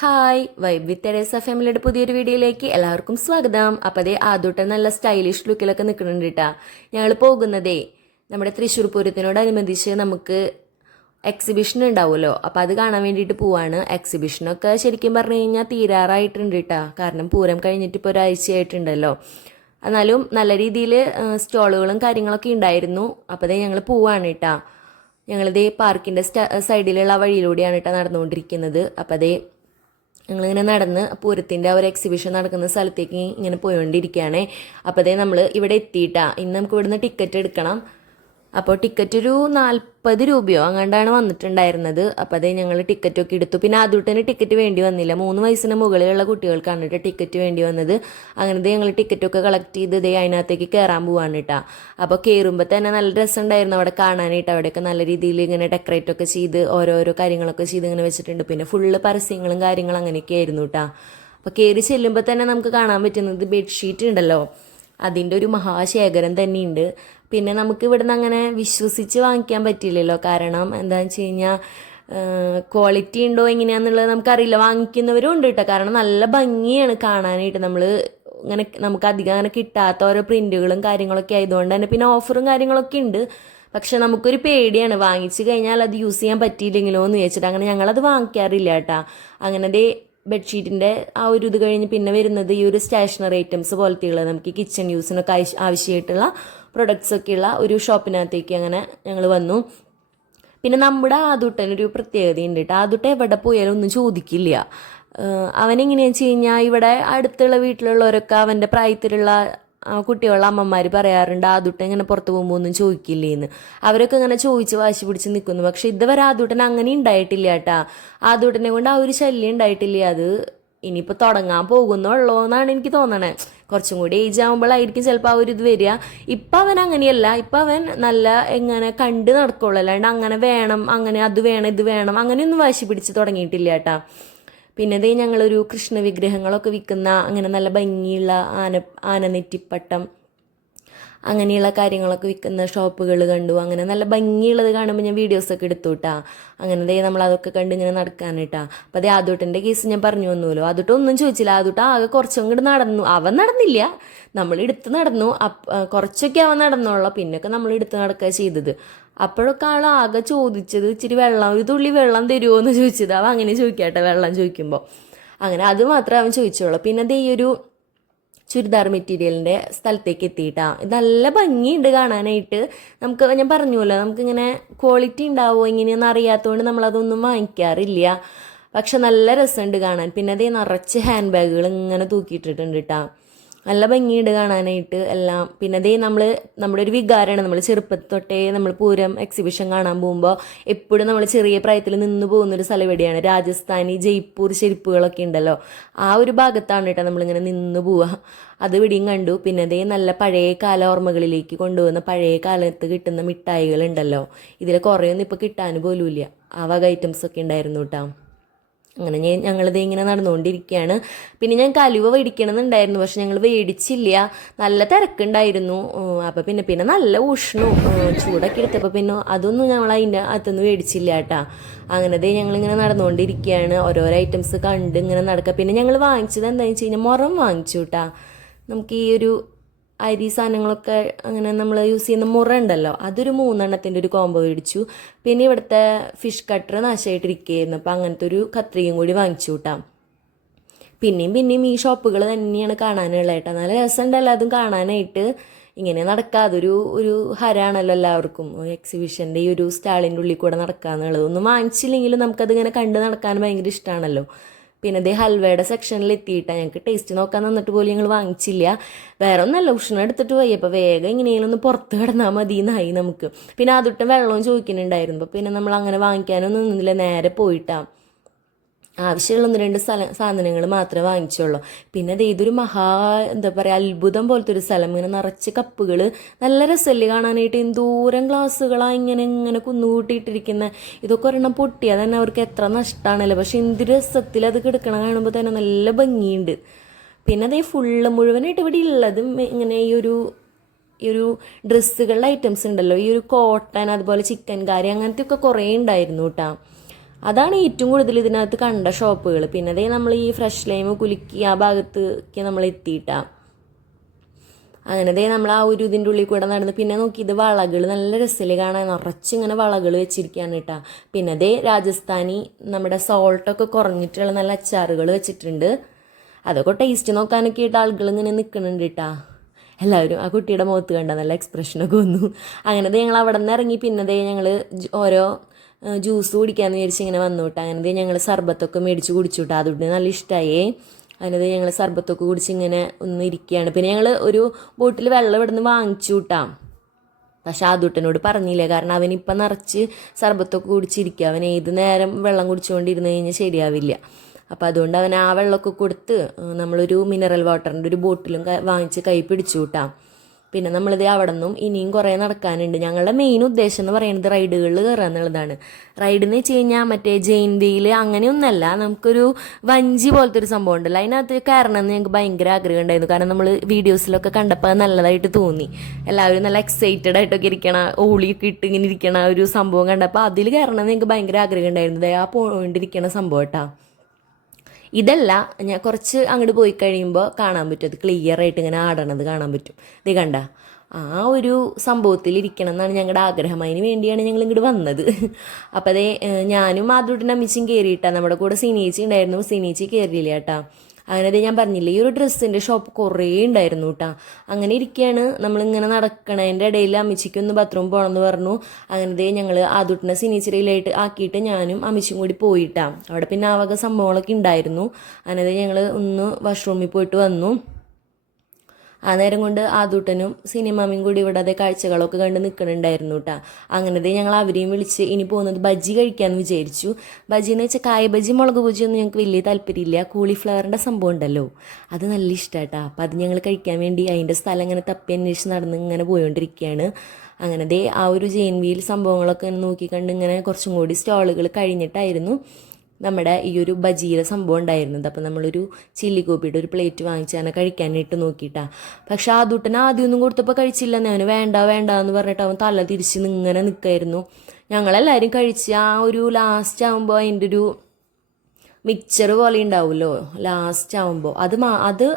Hi vibe വിത്ത് Teresa ഫാമിലിയുടെ പുതിയൊരു വീഡിയോയിലേക്ക് എല്ലാവർക്കും സ്വാഗതം. അപ്പോൾ അതേ ആദ്യത്തെ നല്ല സ്റ്റൈലിഷ് ലുക്കിലൊക്കെ നിൽക്കുന്നുണ്ട് കേട്ടാ. ഞങ്ങൾ പോകുന്നതേ നമ്മുടെ തൃശ്ശൂർ പൂരത്തിനോടനുബന്ധിച്ച് നമുക്ക് എക്സിബിഷൻ ഉണ്ടാവുമല്ലോ, അപ്പോൾ അത് കാണാൻ വേണ്ടിയിട്ട് പോവാണ്. എക്സിബിഷനൊക്കെ ശരിക്കും പറഞ്ഞു കഴിഞ്ഞാൽ തീരാറായിട്ടുണ്ട് കേട്ടാ, കാരണം പൂരം കഴിഞ്ഞിട്ട് ഇപ്പോൾ ഒരാഴ്ചയായിട്ടുണ്ടല്ലോ. എന്നാലും നല്ല രീതിയിൽ സ്റ്റോളുകളും കാര്യങ്ങളൊക്കെ ഉണ്ടായിരുന്നു. അപ്പോൾ അതേ ഞങ്ങൾ പോവാണ് കേട്ടാ. ഞങ്ങളിതേ പാർക്കിൻ്റെ സൈഡിലുള്ള വഴിയിലൂടെയാണ് കേട്ടോ നടന്നുകൊണ്ടിരിക്കുന്നത്. അപ്പോൾ അതേ ഞങ്ങളിങ്ങനെ നടന്ന് പൂരത്തിൻ്റെ ഒരു എക്സിബിഷൻ നടക്കുന്ന സ്ഥലത്തേക്ക് ഇങ്ങനെ പോയിക്കൊണ്ടിരിക്കുകയാണേ. അപ്പോൾ അതേ നമ്മൾ ഇവിടെ എത്തിയിട്ടാ. ഇന്ന് നമുക്ക് ഇവിടുന്ന് ടിക്കറ്റ് എടുക്കണം. അപ്പോൾ ടിക്കറ്റ് ഒരു 40 രൂപയോ അങ്ങാണ്ടാണ് വന്നിട്ടുണ്ടായിരുന്നത്. അപ്പോൾ അതേ ഞങ്ങൾ ടിക്കറ്റൊക്കെ എടുത്തു. പിന്നെ ആദ്യമായിട്ട് ടിക്കറ്റ് വേണ്ടി വന്നില്ല, 3 വയസ്സിന് മുകളിലുള്ള കുട്ടികൾക്കാണ് കേട്ടോ ടിക്കറ്റ് വേണ്ടി വന്നത്. അങ്ങനത്തെ ഞങ്ങൾ ടിക്കറ്റൊക്കെ കളക്ട് ചെയ്ത് ദേ അതിനകത്തേക്ക് കയറാൻ പോവാണ് കേട്ടോ. അപ്പോൾ കയറുമ്പോൾ തന്നെ നല്ല രസമുണ്ടായിരുന്നു അവിടെ കാണാനായിട്ട്. അവിടെയൊക്കെ നല്ല രീതിയിൽ ഇങ്ങനെ ഡെക്കറേറ്റ് ഒക്കെ ചെയ്ത് ഓരോരോ കാര്യങ്ങളൊക്കെ ചെയ്ത് ഇങ്ങനെ വെച്ചിട്ടുണ്ട്. പിന്നെ ഫുള്ള് പരസ്യങ്ങളും കാര്യങ്ങളും അങ്ങനെയൊക്കെ ആയിരുന്നു കേട്ടോ. അപ്പോൾ കയറി ചെല്ലുമ്പോൾ തന്നെ നമുക്ക് കാണാൻ പറ്റുന്നത് ബെഡ്ഷീറ്റ് ഉണ്ടല്ലോ, അതിൻ്റെ ഒരു മഹാശേഖരം തന്നെയുണ്ട്. പിന്നെ നമുക്ക് ഇവിടുന്ന് അങ്ങനെ വിശ്വസിച്ച് വാങ്ങിക്കാൻ പറ്റില്ലല്ലോ, കാരണം എന്താണെന്ന് വെച്ച് കഴിഞ്ഞാൽ ക്വാളിറ്റി ഉണ്ടോ എങ്ങനെയാണെന്നുള്ളത് നമുക്കറിയില്ല. വാങ്ങിക്കുന്നവരും ഉണ്ട് കേട്ടോ, കാരണം നല്ല ഭംഗിയാണ് കാണാനായിട്ട്. ഇങ്ങനെ നമുക്ക് അധികം അങ്ങനെ കിട്ടാത്ത ഓരോ പ്രിൻറ്റുകളും കാര്യങ്ങളൊക്കെ ആയതുകൊണ്ട് തന്നെ പിന്നെ ഓഫറും കാര്യങ്ങളൊക്കെ ഉണ്ട്. പക്ഷെ നമുക്കൊരു പേടിയാണ്, വാങ്ങിച്ചു കഴിഞ്ഞാൽ അത് യൂസ് ചെയ്യാൻ പറ്റിയില്ലെങ്കിലോ എന്ന് ചോദിച്ചിട്ട് അങ്ങനെ ഞങ്ങളത് വാങ്ങിക്കാറില്ല കേട്ടോ. അങ്ങനെ ബെഡ്ഷീറ്റിൻ്റെ ആ ഒരു ഇത് കഴിഞ്ഞ് പിന്നെ വരുന്നത് ഈ ഒരു സ്റ്റേഷനറി ഐറ്റംസ് പോലത്തെയുള്ള നമുക്ക് കിച്ചൺ യൂസിനൊക്കെ ആവശ്യമായിട്ടുള്ള പ്രൊഡക്ട്സൊക്കെയുള്ള ഒരു ഷോപ്പിനകത്തേക്ക് അങ്ങനെ ഞങ്ങൾ വന്നു. പിന്നെ നമ്മുടെ ആദൂട്ടനൊരു പ്രത്യേകതയുണ്ട് കേട്ടോ. ആദൂട്ടൻ എവിടെ പോയാലും ഒന്നും ചോദിക്കില്ല. അവനെങ്ങനെയാണെന്ന് വെച്ച് കഴിഞ്ഞാൽ ഇവിടെ അടുത്തുള്ള വീട്ടിലുള്ളവരൊക്കെ അവൻ്റെ പ്രായത്തിലുള്ള കുട്ടികളുടെ അമ്മമാർ പറയാറുണ്ട് ആദൂട്ടൻ ഇങ്ങനെ പുറത്ത് പോകുമ്പോൾ ഒന്നും ചോദിക്കില്ലേന്ന്. അവരൊക്കെ ഇങ്ങനെ ചോദിച്ച് വാശി പിടിച്ച് നിൽക്കുന്നു. പക്ഷെ ഇതുവരെ ആദൂട്ടൻ അങ്ങനെ ഉണ്ടായിട്ടില്ല കേട്ടാ. ആദൂട്ടനെ കൊണ്ട് ആ ഒരു ശല്യം ഉണ്ടായിട്ടില്ല. അത് ഇനിയിപ്പോൾ തുടങ്ങാൻ പോകുന്നുള്ളൂ എന്നാണ് എനിക്ക് തോന്നണേ. കുറച്ചും കൂടി ഏജ് ആകുമ്പോഴായിരിക്കും ചിലപ്പോൾ ആ ഒരു ഇത് വരിക. ഇപ്പം അവൻ അങ്ങനെയല്ല. ഇപ്പം അവൻ നല്ല എങ്ങനെ കണ്ട് നടക്കുള്ളൂ, അല്ലാണ്ട് അങ്ങനെ വേണം, അങ്ങനെ അത് വേണം, ഇത് വേണം, അങ്ങനെയൊന്നും വാശി പിടിച്ച് തുടങ്ങിയിട്ടില്ല കേട്ടാ. പിന്നെ ഞങ്ങളൊരു കൃഷ്ണ വിഗ്രഹങ്ങളൊക്കെ വിൽക്കുന്ന അങ്ങനെ നല്ല ഭംഗിയുള്ള ആനനെറ്റിപ്പട്ടം അങ്ങനെയുള്ള കാര്യങ്ങളൊക്കെ വിൽക്കുന്ന ഷോപ്പുകൾ കണ്ടു. അങ്ങനെ നല്ല ഭംഗിയുള്ളത് കാണുമ്പോൾ ഞാൻ വീഡിയോസൊക്കെ എടുത്തു കേട്ടാ. അങ്ങനെ നമ്മളതൊക്കെ കണ്ട് ഇങ്ങനെ നടക്കാനിട്ടാ. അപ്പോൾ അതേ ആദൂട്ടൻ്റെ കേസ് ഞാൻ പറഞ്ഞു വന്നുല്ലോ. ആദൂട്ട ഒന്നും ചോദിച്ചില്ല. ആദൂട്ട ആകെ കുറച്ചും കൂടി നടന്നു. അവൻ നടന്നില്ല, നമ്മൾ എടുത്ത് നടന്നു. കുറച്ചൊക്കെ അവൻ നടന്നോളാം, പിന്നൊക്കെ നമ്മൾ എടുത്ത് നടക്കുക ചെയ്തത്. അപ്പോഴൊക്കെ ആകെ ചോദിച്ചത് ഇച്ചിരി വെള്ളം, ഒരു തുള്ളി വെള്ളം തരുമോ എന്ന് ചോദിച്ചത്. അവൻ അങ്ങനെ ചോദിക്കാട്ടെ വെള്ളം ചോദിക്കുമ്പോൾ. അങ്ങനെ അത് മാത്രമേ അവൻ ചോദിച്ചോളൂ. പിന്നെ ഈ ഒരു ചുരിദാർ മെറ്റീരിയലിൻ്റെ സ്ഥലത്തേക്ക് എത്തിയിട്ടാ. ഇത് നല്ല ഭംഗിയുണ്ട് കാണാനായിട്ട്. ഞാൻ പറഞ്ഞല്ലോ, നമുക്കിങ്ങനെ ക്വാളിറ്റി ഉണ്ടാവുമോ ഇങ്ങനെയൊന്നും അറിയാത്തതുകൊണ്ട് നമ്മളതൊന്നും വാങ്ങിക്കാറില്ല. പക്ഷെ നല്ല രസമുണ്ട് കാണാൻ. പിന്നെ നിറച്ച് ഹാൻഡ് ബാഗുകൾ ഇങ്ങനെ തൂക്കിയിട്ടിട്ടുണ്ട് കേട്ടോ. നല്ല ഭംഗിയുണ്ട് കാണാനായിട്ട് എല്ലാം. പിന്നെ നമ്മുടെ ഒരു വികാരമാണ്. നമ്മൾ ചെറുപ്പത്തിൽ തൊട്ടേ നമ്മൾ പൂരം എക്സിബിഷൻ കാണാൻ പോകുമ്പോൾ എപ്പോഴും നമ്മൾ ചെറിയ പ്രായത്തിൽ നിന്ന് പോകുന്നൊരു സ്ഥലം എവിടെയാണ്, രാജസ്ഥാനി ജയ്പൂർ ചെരുപ്പുകളൊക്കെ ഉണ്ടല്ലോ, ആ ഒരു ഭാഗത്താണ് കേട്ടോ നമ്മളിങ്ങനെ നിന്ന് പോവുക. അത് ഇവിടെയും കണ്ടു. പിന്നെ നല്ല പഴയ കാല ഓർമ്മകളിലേക്ക് കൊണ്ടുപോകുന്ന പഴയ കാലത്ത് കിട്ടുന്ന മിഠായികളുണ്ടല്ലോ, ഇതിൽ കുറേയൊന്നും ഇപ്പോൾ കിട്ടാൻ പോലും ഇല്ല. ആ വക ഐറ്റംസൊക്കെ ഉണ്ടായിരുന്നു കേട്ടോ. അങ്ങനെ ഞങ്ങളിത് ഇങ്ങനെ നടന്നുകൊണ്ടിരിക്കുകയാണ്. പിന്നെ ഞാൻ കലുവ മേടിക്കണമെന്നുണ്ടായിരുന്നു, പക്ഷെ ഞങ്ങൾ മേടിച്ചില്ല. നല്ല തിരക്കുണ്ടായിരുന്നു. അപ്പം പിന്നെ നല്ല ഉഷ്ണവും ചൂടൊക്കെ എടുത്തപ്പോൾ പിന്നെ അതൊന്നും ഞങ്ങൾ അതിൻ്റെ അകത്തുനിന്ന് മേടിച്ചില്ല കേട്ടാ. അങ്ങനെ ഞങ്ങളിങ്ങനെ നടന്നുകൊണ്ടിരിക്കുകയാണ്. ഓരോരോ ഐറ്റംസ് കണ്ട് ഇങ്ങനെ നടക്കുക. പിന്നെ ഞങ്ങൾ വാങ്ങിച്ചത് എന്താണെന്ന് വെച്ച് കഴിഞ്ഞാൽ മുറം വാങ്ങിച്ചു കേട്ടാ. നമുക്ക് ഈ ഒരു അരി സാധനങ്ങളൊക്കെ അങ്ങനെ നമ്മൾ യൂസ് ചെയ്യുന്ന മുറ ഉണ്ടല്ലോ, അതൊരു 3 എണ്ണത്തിൻ്റെ ഒരു കോംബോ മേടിച്ചു. പിന്നെ ഇവിടുത്തെ ഫിഷ് കട്ടർ നാശമായിട്ടിരിക്കുകയായിരുന്നു, അപ്പം അങ്ങനത്തെ ഒരു കത്രികയും കൂടി വാങ്ങിച്ചു കൂട്ടാം. പിന്നെയും ഈ ഷോപ്പുകൾ തന്നെയാണ് കാണാനുള്ളത് കേട്ടോ. നല്ല രസമുണ്ടല്ലോ അതും കാണാനായിട്ട്. ഇങ്ങനെ നടക്കുക, ഒരു ഹരാണല്ലോ എല്ലാവർക്കും. എക്സിബിഷൻ്റെ ഈ ഒരു സ്റ്റാളിൻ്റെ ഉള്ളിൽ കൂടെ നടക്കുക എന്നുള്ളത്. ഒന്നും വാങ്ങിച്ചില്ലെങ്കിലും നമുക്കതിങ്ങനെ കണ്ട് നടക്കാൻ ഭയങ്കര ഇഷ്ടമാണല്ലോ. പിന്നെ ഹൽവയുടെ സെക്ഷനിൽ എത്തിയിട്ടാണ്. ഞങ്ങൾക്ക് ടേസ്റ്റ് നോക്കാൻ തന്നിട്ട് പോലും ഞങ്ങൾ വാങ്ങിച്ചില്ല. വേറെ ഒന്നല്ല, ഉഷ്ണം എടുത്തിട്ട് പോയി. അപ്പോൾ വേഗം ഇങ്ങനെയെങ്കിലും ഒന്ന് പുറത്ത് കിടന്നാൽ മതി എന്നായി നമുക്ക്. പിന്നെ അതൊട്ടും വെള്ളവും ചോദിക്കുന്നുണ്ടായിരുന്നു. അപ്പോൾ പിന്നെ നമ്മൾ അങ്ങനെ വാങ്ങിക്കാനൊന്നും നിന്നില്ല, നേരെ പോയിട്ടാണ്. ആവശ്യമുള്ള 1-2 സാധനങ്ങൾ മാത്രമേ വാങ്ങിച്ചുള്ളൂ. പിന്നെ ഇതൊരു എന്താ പറയുക, അത്ഭുതം പോലത്തെ ഒരു സ്ഥലം. ഇങ്ങനെ നിറച്ച് കപ്പുകൾ, നല്ല രസമല്ലേ കാണാനായിട്ട്. എന്തോരം ഗ്ലാസ്സുകളാണ് ഇങ്ങനെ കുന്നുകൂട്ടിയിട്ടിരിക്കുന്നത്. ഇതൊക്കെ ഒരെണ്ണം പൊട്ടിയാൽ തന്നെ അവർക്ക് എത്ര നഷ്ടമാണല്ലോ. പക്ഷെ എന്ത് രസത്തിൽ അത് കിടക്കണം കാണുമ്പോൾ തന്നെ നല്ല ഭംഗിയുണ്ട്. പിന്നെ ഫുള്ള് മുഴുവനായിട്ട് ഇവിടെ ഉള്ളതും ഇങ്ങനെ ഈ ഒരു ഡ്രസ്സുകളുടെ ഐറ്റംസ് ഉണ്ടല്ലോ, ഈ ഒരു കോട്ടൺ, അതുപോലെ ചിക്കൻ കാരി, അങ്ങനത്തെ ഒക്കെ കുറേ ഉണ്ടായിരുന്നു കേട്ടോ. അതാണ് ഏറ്റവും കൂടുതൽ ഇതിനകത്ത് കണ്ട ഷോപ്പുകൾ. പിന്നെ അതേ നമ്മൾ ഈ ഫ്രഷ് ലൈം കുലുക്കി ആ ഭാഗത്തേക്ക് നമ്മൾ എത്തിയിട്ടാ. അങ്ങനെ ദേ നമ്മൾ ആ ഒരു ഇതിൻ്റെ ഉള്ളിൽ കൂടെ നടന്ന് പിന്നെ നോക്കി ഇത് വളകൾ നല്ല രസമില്ലേ കാണാൻ, നിറച്ചിങ്ങനെ വളകൾ വെച്ചിരിക്കുകയാണ് കേട്ടോ. പിന്നെ അതേ രാജസ്ഥാനി നമ്മുടെ സോൾട്ടൊക്കെ കുറഞ്ഞിട്ടുള്ള നല്ല അച്ചാറുകൾ വെച്ചിട്ടുണ്ട്. അതൊക്കെ ടേസ്റ്റ് നോക്കാനൊക്കെ ആയിട്ട് ആളുകൾ ഇങ്ങനെ നിൽക്കുന്നുണ്ട് കേട്ടോ. എല്ലാവരും ആ കുട്ടിയുടെ മുഖത്ത് കണ്ട നല്ല എക്സ്പ്രഷനൊക്കെ വന്നു. അങ്ങനെ ഞങ്ങൾ അവിടെ നിന്ന് ഇറങ്ങി പിന്നെ ഞങ്ങൾ ഓരോ ജ്യൂസ് കുടിക്കാമെന്ന് വിചാരിച്ച് ഇങ്ങനെ വന്നു കേട്ടോ. അങ്ങനെ ഞങ്ങൾ സർബത്തൊക്കെ മേടിച്ച് കുടിച്ചു കേട്ടോ. അതുകൊണ്ട് നല്ല ഇഷ്ടമായേ. അതിനത് ഞങ്ങൾ സർബത്തൊക്കെ കുടിച്ച് ഇങ്ങനെ ഒന്ന് ഇരിക്കുകയാണ്. പിന്നെ ഞങ്ങൾ ഒരു ബോട്ടിൽ വെള്ളം ഇവിടെ നിന്ന് വാങ്ങിച്ചു കൂട്ടാം. പക്ഷെ ആദൂട്ടനോട് പറഞ്ഞില്ല, കാരണം അവനിപ്പം നിറച്ച് സർബത്തൊക്കെ കുടിച്ചിരിക്കുക. അവൻ ഏത് നേരം വെള്ളം കുടിച്ചുകൊണ്ടിരുന്ന് കഴിഞ്ഞാൽ ശരിയാവില്ല. അപ്പോൾ അതുകൊണ്ട് അവൻ ആ വെള്ളമൊക്കെ കൊടുത്ത് നമ്മളൊരു മിനറൽ വാട്ടറിൻ്റെ ഒരു ബോട്ടിലും വാങ്ങിച്ച് കൈ പിടിച്ചു കൂട്ടാം. പിന്നെ നമ്മളിത് അവിടെ നിന്നും ഇനിയും കുറേ നടക്കാനുണ്ട്. ഞങ്ങളുടെ മെയിൻ ഉദ്ദേശം എന്ന് പറയുന്നത് റൈഡുകളിൽ കയറുക എന്നുള്ളതാണ്. റൈഡ് എന്ന് വെച്ച് കഴിഞ്ഞാൽ മറ്റേ ജെയിൻ വീൽ അങ്ങനെയൊന്നല്ല, നമുക്കൊരു വഞ്ചി പോലത്തെ ഒരു സംഭവം ഉണ്ടല്ലോ, അതിനകത്ത് കയറണമെന്ന് ഞങ്ങൾക്ക് ഭയങ്കര ആഗ്രഹം ഉണ്ടായിരുന്നു. കാരണം നമ്മൾ വീഡിയോസിലൊക്കെ കണ്ടപ്പോൾ അത് നല്ലതായിട്ട് തോന്നി. എല്ലാവരും നല്ല എക്സൈറ്റഡ് ആയിട്ടൊക്കെ ഇരിക്കണ, ഓളിയൊക്കെ ഇട്ട് ഇങ്ങനെ ഇരിക്കണ ഒരു സംഭവം കണ്ടപ്പോൾ അതിൽ കയറണമെന്ന് ഞങ്ങൾക്ക് ഭയങ്കര ആഗ്രഹം ഉണ്ടായിരുന്നു. ആ പോയിട്ടിരിക്കണ സംഭവം കേട്ടോ. ഇതല്ല, ഞാൻ കുറച്ച് അങ്ങോട്ട് പോയി കഴിയുമ്പോൾ കാണാൻ പറ്റും, അത് ക്ലിയർ ആയിട്ട് ഇങ്ങനെ ആടണത് കാണാൻ പറ്റും. ഇത് കണ്ട ആ ഒരു സംഭവത്തിൽ ഇരിക്കണം എന്നാണ് ഞങ്ങളുടെ ആഗ്രഹം. അതിന് വേണ്ടിയാണ് ഞങ്ങൾ ഇങ്ങോട്ട് വന്നത്. അപ്പോൾ അതേ ഞാനും ആദ്യമായിട്ട് അമ്മച്ചിയും കയറിയിട്ടാണ്. നമ്മുടെ കൂടെ സിനേച്ചി ഉണ്ടായിരുന്നു, സിനേച്ചി കയറിയില്ല കേട്ടോ. അങ്ങനെ ഞാൻ പറഞ്ഞില്ലേ, ഈ ഒരു ഡ്രസ്സിൻ്റെ ഷോപ്പ് കുറേ ഉണ്ടായിരുന്നു കേട്ടോ. അങ്ങനെ ഇരിക്കുകയാണ് നമ്മളിങ്ങനെ നടക്കണതിൻ്റെ ഇടയിൽ അമ്മച്ചിക്കൊന്ന് ബാത്റൂം പോകണമെന്ന് പറഞ്ഞു. അങ്ങനെ ഞങ്ങൾ ആദൂട്ടിനെ സിനീച്ചിറയിലായിട്ട് ആക്കിയിട്ട് ഞാനും അമ്മച്ചിയും കൂടി പോയിട്ടാ. അവിടെ പിന്നെ ആ വക സംഭവങ്ങളൊക്കെ ഉണ്ടായിരുന്നു. അങ്ങനെ ഞങ്ങൾ ഒന്ന് വാഷ്റൂമിൽ പോയിട്ട് വന്നു. ആ നേരം കൊണ്ട് ആദൂട്ടനും സിനിമാമയും കൂടി ഇവിടെ അതേ കാഴ്ചകളൊക്കെ കണ്ട് നിൽക്കുന്നുണ്ടായിരുന്നു കേട്ടോ. അങ്ങനത്തെ ഞങ്ങൾ അവരെയും വിളിച്ച് ഇനി പോകുന്നത് ബജ്ജി കഴിക്കാമെന്ന് വിചാരിച്ചു. ബജ്ജി എന്ന് വെച്ചാൽ കായ ബജ്ജി മുളക് ബജ്ജി ഒന്നും ഞങ്ങൾക്ക് വലിയ താല്പര്യമില്ല. കോളിഫ്ലവറിൻ്റെ സംഭവം ഉണ്ടല്ലോ, അത് നല്ല ഇഷ്ടമായിട്ടാ. അപ്പം അത് ഞങ്ങൾ കഴിക്കാൻ വേണ്ടി അതിൻ്റെ സ്ഥലം ഇങ്ങനെ തപ്പി അന്വേഷിച്ച് നടന്ന് ഇങ്ങനെ പോയിക്കൊണ്ടിരിക്കുകയാണ്. അങ്ങനെ ആ ഒരു ജെയിൻ വീൽ സംഭവങ്ങളൊക്കെ നോക്കിക്കണ്ട് ഇങ്ങനെ കുറച്ചും കൂടി സ്റ്റോളുകൾ കഴിഞ്ഞിട്ടായിരുന്നു നമ്മുടെ ഈ ഒരു ബജിയുടെ സംഭവം ഉണ്ടായിരുന്നത്. അപ്പം നമ്മളൊരു ചില്ലി കോപ്പിയുടെ ഒരു പ്ലേറ്റ് വാങ്ങിച്ച് തന്നെ കഴിക്കാനായിട്ട് നോക്കിയിട്ടാണ്. പക്ഷെ ആദൂട്ടന് ആദ്യമൊന്നും കൊടുത്തപ്പോൾ കഴിച്ചില്ലെന്ന്, അവന് വേണ്ട വേണ്ട എന്ന് പറഞ്ഞിട്ട് അവൻ തല തിരിച്ച് ഇങ്ങനെ നിൽക്കായിരുന്നു. ഞങ്ങളെല്ലാവരും കഴിച്ച് ആ ഒരു ലാസ്റ്റ് ആകുമ്പോൾ അതിൻ്റെ ഒരു മിക്സർ പോലെ ഉണ്ടാവുമല്ലോ ലാസ്റ്റ് ആകുമ്പോൾ,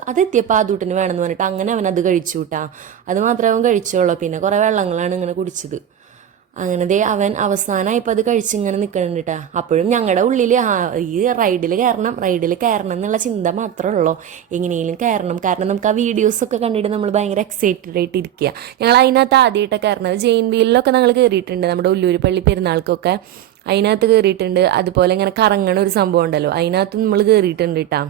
അതെത്തിയപ്പോൾ ആദൂട്ടന് വേണമെന്ന് പറഞ്ഞിട്ട് അങ്ങനെ അവൻ അത് കഴിച്ചു കൂട്ടാ. അത് മാത്രമേ അവൻ കഴിച്ചോളൂ. പിന്നെ കുറേ വെള്ളങ്ങളാണ് ഇങ്ങനെ കുടിച്ചത്. അങ്ങനെ അവൻ അവസാനമായപ്പോൾ അത് കഴിച്ചിങ്ങനെ നിൽക്കുന്നുണ്ട് കേട്ടോ. അപ്പോഴും ഞങ്ങളുടെ ഉള്ളിൽ ഈ റൈഡിൽ കയറണം എന്നുള്ള ചിന്ത മാത്രമേ ഉള്ളൂ. എങ്ങനെയെങ്കിലും കയറണം, കാരണം നമുക്ക് ആ വീഡിയോസൊക്കെ കണ്ടിട്ട് നമ്മൾ ഭയങ്കര എക്സൈറ്റഡ് ആയിട്ട് ഇരിക്കുക. ഞങ്ങൾ അതിനകത്ത് ആദ്യമായിട്ടൊക്കെ കയറുന്നത് ജെയിൻ വീലിലൊക്കെ ഞങ്ങൾ കയറിയിട്ടുണ്ട്, നമ്മുടെ ഉല്ലൂര് പള്ളി പെരുന്നാൾക്കൊക്കെ അതിനകത്ത് കയറിയിട്ടുണ്ട്. അതുപോലെ ഇങ്ങനെ കറങ്ങണ ഒരു സംഭവം ഉണ്ടല്ലോ, അതിനകത്ത് നമ്മൾ കയറിയിട്ടുണ്ട് കേട്ടോ.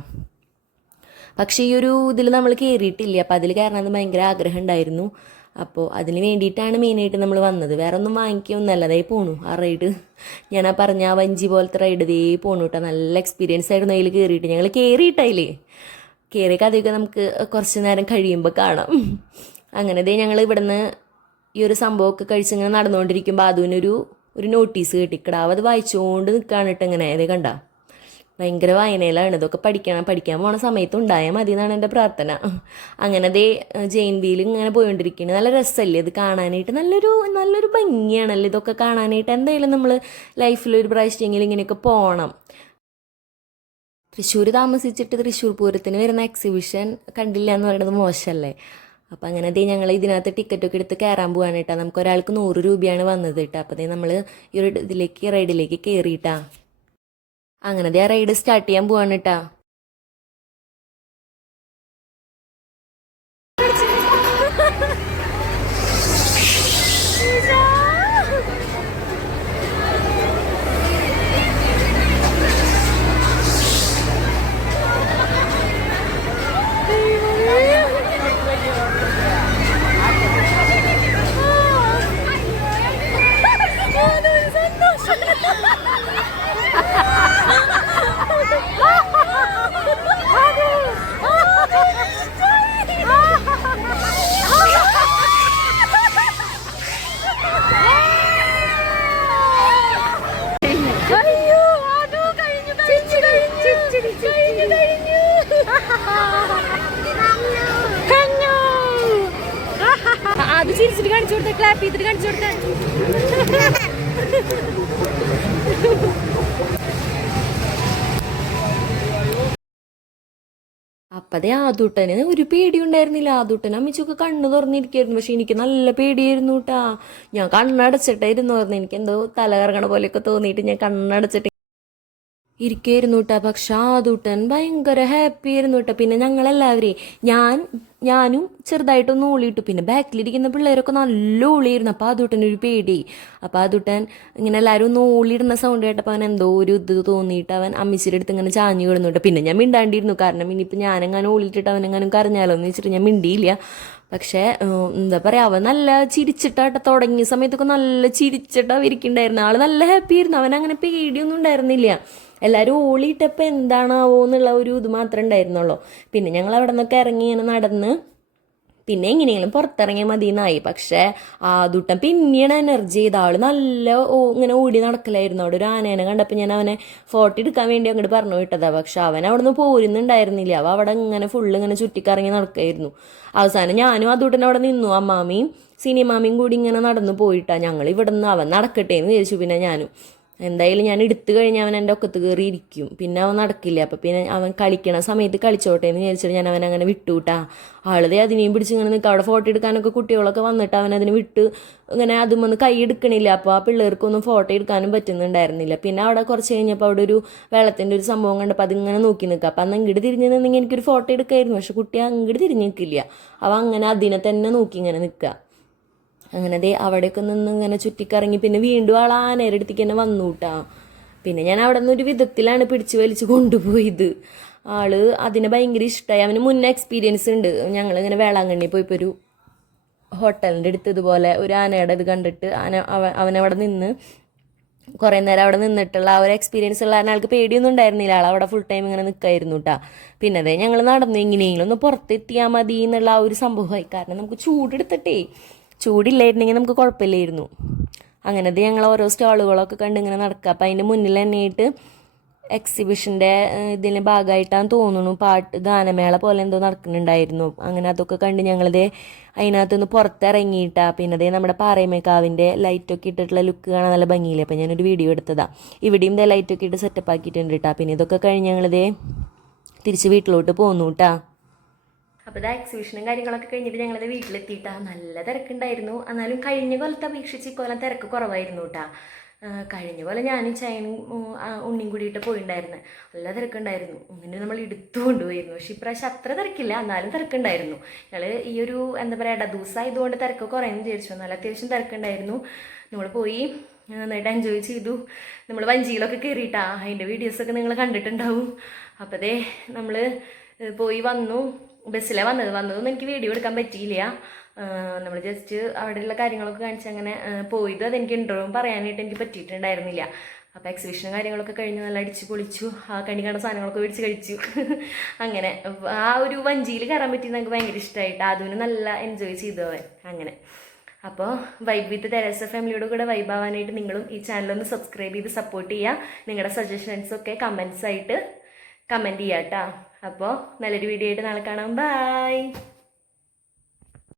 പക്ഷേ ഈ ഒരു ഇതിൽ നമ്മൾ കയറിയിട്ടില്ല. അപ്പോൾ അതിൽ കയറണമെന്ന് ഭയങ്കര ആഗ്രഹം ഉണ്ടായിരുന്നു. അപ്പോൾ അതിന് വേണ്ടിയിട്ടാണ് മെയിനായിട്ട് നമ്മൾ വന്നത്. വേറെ ഒന്നും വാങ്ങിക്കൊന്നുമല്ല, അതേ പോണു ആ റൈഡ്. ഞാൻ ആ പറഞ്ഞ ആ വഞ്ചി പോലത്തെ റൈഡ് ഇതേ പോണു കേട്ടോ. നല്ല എക്സ്പീരിയൻസ് ആയിരുന്നു അതിൽ കയറിയിട്ട്. ഞങ്ങൾ കയറിയിട്ടതിൽ കയറിയൊക്കെ അതൊക്കെ നമുക്ക് കുറച്ച് നേരം കഴിയുമ്പോൾ കാണാം. അങ്ങനെ ഞങ്ങൾ ഇവിടുന്ന് ഈ ഒരു സംഭവമൊക്കെ കഴിച്ചിങ്ങനെ നടന്നുകൊണ്ടിരിക്കുമ്പോൾ അതിനൊരു നോട്ടീസ് കിട്ടിക്കിടാവ്. അത് വായിച്ചുകൊണ്ട് നിൽക്കുകയാണ് കേട്ടോ. ഇങ്ങനെ അതേ കണ്ട ഭയങ്കര വായനയിലാണ്. ഇതൊക്കെ പഠിക്കാൻ പോണ സമയത്ത് ഉണ്ടായാൽ മതി എന്നാണ് എൻ്റെ പ്രാർത്ഥന. അങ്ങനെ അതേ ജെയിൻ വീൽ ഇങ്ങനെ പോയിക്കൊണ്ടിരിക്കുന്നത്. നല്ല രസമല്ലേ ഇത് കാണാനായിട്ട്, നല്ലൊരു ഭംഗിയാണല്ലോ ഇതൊക്കെ കാണാനായിട്ട്. എന്തായാലും നമ്മൾ ലൈഫിലൊരു പ്രാവശ്യമെങ്കിലും ഇങ്ങനെയൊക്കെ പോകണം. തൃശ്ശൂർ താമസിച്ചിട്ട് തൃശ്ശൂർ പൂരത്തിന് വരുന്ന എക്സിബിഷൻ കണ്ടില്ല എന്ന് പറയുന്നത് മോശമല്ലേ. അപ്പം അങ്ങനെ ഞങ്ങൾ ഇതിനകത്ത് ടിക്കറ്റൊക്കെ എടുത്ത് കയറാൻ പോവാണ് കേട്ടോ. നമുക്ക് ഒരാൾക്ക് 100 രൂപയാണ് വന്നത് കേട്ടോ. അപ്പോൾ നമ്മൾ ഈ ഒരു റൈഡിലേക്ക് കയറിയിട്ടാ. അങ്ങനെ ആ റൈഡ് സ്റ്റാർട്ട് ചെയ്യാൻ പോവാണ് കേട്ടാ. അത് ചിരിച്ചിട്ട് കാണിച്ചു കൊടുത്ത, ക്ലാപ്പ് ചെയ്തിട്ട് കാണിച്ചു കൊടുത്ത. അപ്പതേ ആദൂട്ടന് ഒരു പേടി ഉണ്ടായിരുന്നില്ല. ആദൂട്ടൻ അമ്മച്ചൊക്കെ കണ്ണ് തുറന്നിരിക്കായിരുന്നു. പക്ഷെ എനിക്ക് നല്ല പേടിയായിരുന്നു കേട്ടാ. ഞാൻ കണ്ണടച്ചിട്ടായിരുന്നു പറഞ്ഞു. എനിക്ക് എന്തോ തല കറങ്ങണ പോലെയൊക്കെ തോന്നിയിട്ട് ഞാൻ കണ്ണടച്ചിട്ട് ഇരിക്കായിരുന്നു കേട്ടാ. പക്ഷെ ആദൂട്ടൻ ഭയങ്കര ഹാപ്പി ആയിരുന്നു കേട്ടോ. പിന്നെ ഞങ്ങളെല്ലാവരെയും ഞാനും ചെറുതായിട്ടൊന്ന് ഊളിയിട്ടു. പിന്നെ ബാക്കിലിരിക്കുന്ന പിള്ളേരൊക്കെ നല്ല ഊളിയായിരുന്നു. അപ്പോൾ ആദൂട്ടൻ ഒരു പേടി. അപ്പോൾ ആദൂട്ടൻ ഇങ്ങനെ എല്ലാവരും ഒന്ന് ഊളിയിടുന്ന സൗണ്ട് കേട്ടപ്പോൾ അവൻ എന്തോ ഒരു ഇത് തോന്നിയിട്ട് അവൻ അമ്മിച്ചിയുടെ അടുത്ത് ഇങ്ങനെ ചാഞ്ഞു കിടന്നു. പിന്നെ ഞാൻ മിണ്ടാണ്ടിരുന്നു. കാരണം ഇനിയിപ്പോൾ ഞാനെങ്ങനെ ഊളിയിട്ടിട്ട് അവനെങ്ങാനും കരഞ്ഞാലോ എന്ന് വെച്ചിട്ട് ഞാൻ മിണ്ടിയില്ല. പക്ഷേ എന്താ പറയുക, അവൻ നല്ല ചിരിച്ചിട്ടാട്ടെ തുടങ്ങിയ സമയത്തൊക്കെ നല്ല ചിരിച്ചിട്ടാണ് ഇരിക്കണ്ടായിരുന്നു. ആൾ നല്ല ഹാപ്പി ആയിരുന്നു. അവൻ അങ്ങനെ പേടിയൊന്നും ഉണ്ടായിരുന്നില്ല. എല്ലാവരും ഓളിയിട്ടപ്പോൾ എന്താണാവോ എന്നുള്ള ഒരു ഇത് മാത്രമേ ഉണ്ടായിരുന്നുള്ളൂ. പിന്നെ ഞങ്ങൾ അവിടെ നിന്നൊക്കെ ഇറങ്ങി ഇങ്ങനെ നടന്ന് പിന്നെ എങ്ങനെയെങ്കിലും പുറത്തിറങ്ങിയാൽ മതി എന്നായി. പക്ഷേ ആദൂട്ടൻ പിന്നെയാണ് എനർജി ചെയ്ത ആൾ നല്ല ഇങ്ങനെ ഓടി നടക്കലായിരുന്നു. അവിടെ ഒരു ആനേനെ കണ്ടപ്പോൾ ഞാൻ അവനെ ഫോട്ടോ എടുക്കാൻ വേണ്ടി അങ്ങോട്ട് പറഞ്ഞു വിട്ടതാണ്. പക്ഷെ അവൻ അവിടെ നിന്ന് പോരുന്നുണ്ടായിരുന്നില്ല. അവ അവിടെ ഇങ്ങനെ ഫുള്ള് ഇങ്ങനെ ചുറ്റിക്കറങ്ങി നടക്കായിരുന്നു. അവസാനം ഞാനും ആദൂട്ടൻ അവിടെ നിന്നു. അമ്മാമിയും സിനിമാമിയും കൂടി ഇങ്ങനെ നടന്നു പോയിട്ടാണ്. ഞങ്ങൾ ഇവിടെ നിന്ന് അവൻ നടക്കട്ടെ എന്ന് വിചാരിച്ചു. പിന്നെ ഞാനും എന്തായാലും ഞാൻ എടുത്തു കഴിഞ്ഞാൽ അവൻ എൻ്റെ ഒക്കത്ത് കയറി ഇരിക്കും. പിന്നെ അവൻ നടക്കില്ല. അപ്പം പിന്നെ അവൻ കളിക്കണ സമയത്ത് കളിച്ചോട്ടെ എന്ന് വിചാരിച്ചിട്ട് ഞാൻ അവൻ അങ്ങനെ വിട്ടുവിട്ടാ. ആളതേ അതിനെയും പിടിച്ച് ഇങ്ങനെ നിൽക്കുക. അവിടെ ഫോട്ടോ എടുക്കാനൊക്കെ കുട്ടികളൊക്കെ വന്നിട്ട് അവൻ അതിന് വിട്ട് ഇങ്ങനെ അതും വന്ന് കൈ എടുക്കണില്ല. അപ്പോൾ ആ പിള്ളേർക്കൊന്നും ഫോട്ടോ എടുക്കാനും പറ്റുന്നുണ്ടായിരുന്നില്ല. പിന്നെ അവിടെ കുറച്ച് കഴിഞ്ഞപ്പോൾ അവിടെ ഒരു വെള്ളത്തിൻ്റെ ഒരു സംഭവം കണ്ടപ്പോൾ അതിങ്ങനെ നോക്കി നിൽക്കുക. അപ്പം അന്ന് ഇങ്ങോട്ട് തിരിഞ്ഞ് നിന്നെങ്കിൽ എനിക്കൊരു ഫോട്ടോ എടുക്കായിരുന്നു. പക്ഷെ കുട്ടി അങ്ങോട്ട് തിരിഞ്ഞ് നിൽക്കില്ല. അവൻ അങ്ങനെ അതിനെ തന്നെ നോക്കി ഇങ്ങനെ നിൽക്കുക. അങ്ങനെ ദേ അവിടെയൊക്കെ നിന്ന് ഇങ്ങനെ ചുറ്റിക്കറങ്ങി പിന്നെ വീണ്ടും ആൾ ആനയുടെ അടുത്തേക്ക് തന്നെ വന്നു കൂട്ടാ. പിന്നെ ഞാൻ അവിടെ നിന്ന് ഒരു വിധത്തിലാണ് പിടിച്ച് വലിച്ച് കൊണ്ടുപോയത്. ആള് അതിനെ ഭയങ്കര ഇഷ്ടമായി. അവന് മുന്നേ എക്സ്പീരിയൻസ് ഉണ്ട്. ഞങ്ങളിങ്ങനെ വേളാങ്കണ്ണി പോയപ്പോൾ ഒരു ഹോട്ടലിൻ്റെ അടുത്ത് ഇതുപോലെ ഒരു ആനയുടെ ഇത് കണ്ടിട്ട് അവനവിടെ നിന്ന് കുറേ നേരം അവിടെ നിന്നിട്ടുള്ള ആ ഒരു എക്സ്പീരിയൻസ് ഉള്ള ആൾക്ക് പേടിയൊന്നും ഉണ്ടായിരുന്നില്ല. ആൾ അവിടെ ഫുൾ ടൈം ഇങ്ങനെ നിൽക്കായിരുന്നു കേട്ടാ. പിന്നെ അതേ ഞങ്ങൾ നടന്നു എങ്ങനെയെങ്കിലും ഒന്ന് പുറത്തെത്തിയാൽ മതി എന്നുള്ള ആ ഒരു സംഭവമായി. കാരണം നമുക്ക് ചൂടെടുത്തിട്ടേ ചൂടില്ലായിരുന്നെങ്കിൽ നമുക്ക് കുഴപ്പമില്ലായിരുന്നു. അങ്ങനത്തെ ഞങ്ങൾ ഓരോ സ്റ്റാളുകളൊക്കെ കണ്ട് ഇങ്ങനെ നടക്കുക. അപ്പം അതിൻ്റെ മുന്നിൽ തന്നെയായിട്ട് എക്സിബിഷൻ്റെ ഇതിൻ്റെ ഭാഗമായിട്ടാന്ന് തോന്നുന്നു ഗാനമേള പോലെ എന്തോ നടക്കുന്നുണ്ടായിരുന്നു. അങ്ങനെ അതൊക്കെ കണ്ട് ഞങ്ങളിതേ അതിനകത്തുനിന്ന് പുറത്തിറങ്ങിയിട്ടാ. പിന്നെ അതേ നമ്മുടെ പാറയമേക്കാവിൻ്റെ ലൈറ്റൊക്കെ ഇട്ടിട്ടുള്ള ലുക്ക് കാണാൻ നല്ല ഭംഗിയില്ലേ. അപ്പം ഞാനൊരു വീഡിയോ എടുത്തതാണ്. ഇവിടെയും ഇതേ ലൈറ്റൊക്കെ ഇട്ട് സെറ്റപ്പ് ആക്കിയിട്ടുണ്ട് കേട്ടോ. പിന്നെ ഇതൊക്കെ കഴിഞ്ഞ് ഞങ്ങളിതേ തിരിച്ച് വീട്ടിലോട്ട് പോന്നു കേട്ടാ. അപ്പോൾ ഇത് എക്സിബിഷനും കാര്യങ്ങളൊക്കെ കഴിഞ്ഞിട്ട് ഞങ്ങളത് വീട്ടിലെത്തിയിട്ടാ. നല്ല തിരക്കുണ്ടായിരുന്നു. എന്നാലും കഴിഞ്ഞ കൊല്ലത്തെ അപേക്ഷിച്ച് ഇക്കൊല്ലം തിരക്ക് കുറവായിരുന്നു കേട്ടാ. കഴിഞ്ഞ പോലെ ഞാനും ചൈനും ഉണ്ണിയും കൂടിയിട്ട് പോയിട്ടുണ്ടായിരുന്നു. നല്ല തിരക്കുണ്ടായിരുന്നു. ഇങ്ങനെ നമ്മൾ എടുത്തു കൊണ്ടുപോയിരുന്നു. പക്ഷേ ഇപ്രാവശ്യം അത്ര തിരക്കില്ല, എന്നാലും തിരക്കുണ്ടായിരുന്നു. ഞങ്ങൾ ഈ ഒരു എന്താ പറയുക ദിവസമായതുകൊണ്ട് തിരക്ക് കുറയുമെന്ന് വിചാരിച്ചു. നല്ല അത്യാവശ്യം തിരക്കുണ്ടായിരുന്നു. നമ്മൾ പോയി നന്നായിട്ട് എൻജോയ് ചെയ്തു. നമ്മൾ വഞ്ചിയിലൊക്കെ കയറിയിട്ടാ. അതിൻ്റെ വീഡിയോസൊക്കെ നിങ്ങൾ കണ്ടിട്ടുണ്ടാവും. അപ്പോൾ നമ്മൾ പോയി വന്നു. ബസ്സിലാണ് വന്നതൊന്നും എനിക്ക് വീഡിയോ എടുക്കാൻ പറ്റിയില്ല. നമ്മൾ ജസ്റ്റ് അവിടെയുള്ള കാര്യങ്ങളൊക്കെ കാണിച്ച് അങ്ങനെ പോയത്. അതെനിക്ക് ഇൻ്റർവ്യൂ പറയാനായിട്ട് എനിക്ക് പറ്റിയിട്ടുണ്ടായിരുന്നില്ല. അപ്പോൾ എക്സിബിഷനും കാര്യങ്ങളൊക്കെ കഴിഞ്ഞ് നല്ല അടിച്ച് പൊളിച്ചു. ആ കണി കണ്ട സാധനങ്ങളൊക്കെ മേടിച്ച് കഴിച്ചു. അങ്ങനെ ആ ഒരു വഞ്ചിയിൽ കയറാൻ പറ്റി എനിക്ക് ഭയങ്കര ഇഷ്ടമായിട്ട്. അതിന് നല്ല എൻജോയ് ചെയ്തു അവൻ. അങ്ങനെ അപ്പോൾ വൈബ് വിത്ത് തെരേസ ഫാമിലിയോട് കൂടെ വൈബ് ആവാനായിട്ട് നിങ്ങളും ഈ ചാനലൊന്ന് സബ്സ്ക്രൈബ് ചെയ്ത് സപ്പോർട്ട് ചെയ്യുക. നിങ്ങളുടെ സജഷൻസൊക്കെ കമൻസ് ആയിട്ട് കമൻറ്റ് ചെയ്യാം കേട്ടോ. അപ്പോൾ നല്ലൊരു വീഡിയോ ആയിട്ട് നാളെ കാണാം. ബൈ.